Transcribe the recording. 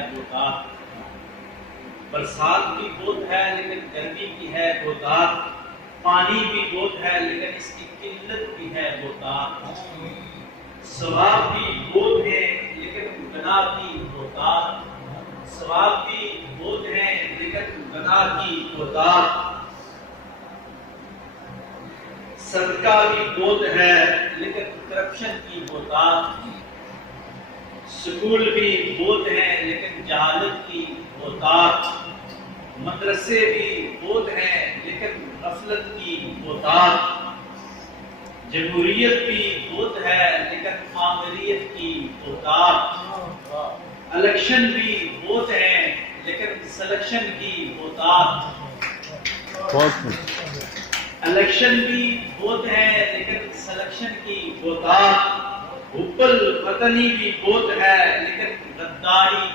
ہے بہتات، برسات بھی بہت ہے لیکن گرمی کی ہے بہتات، پانی بھی بہت ہے لیکن اس کی قلت بھی ہے بہتات، ثواب بھی بہت ہے لیکن گناہ کی بہتات، ثواب بھی بہت ہے لیکن گناہ کی بہتات، صدقہ بھی بہت ہے لیکن کرپشن کی بہتات، سکول بھی بہت ہیں لیکن جہالت کی بہتات، مدرسے بھی بہت ہیں لیکن غفلت کی بہتات، جمہوریت بھی بہت ہے لیکن آمریت کی بہتات، الیکشن بھی بہت ہیں لیکن سلیکشن کی بہتات، الیکشن بھی بہت ہے لیکن سلیکشن کی بہتات، حب الوطنی بھی بہت ہے لیکن غداری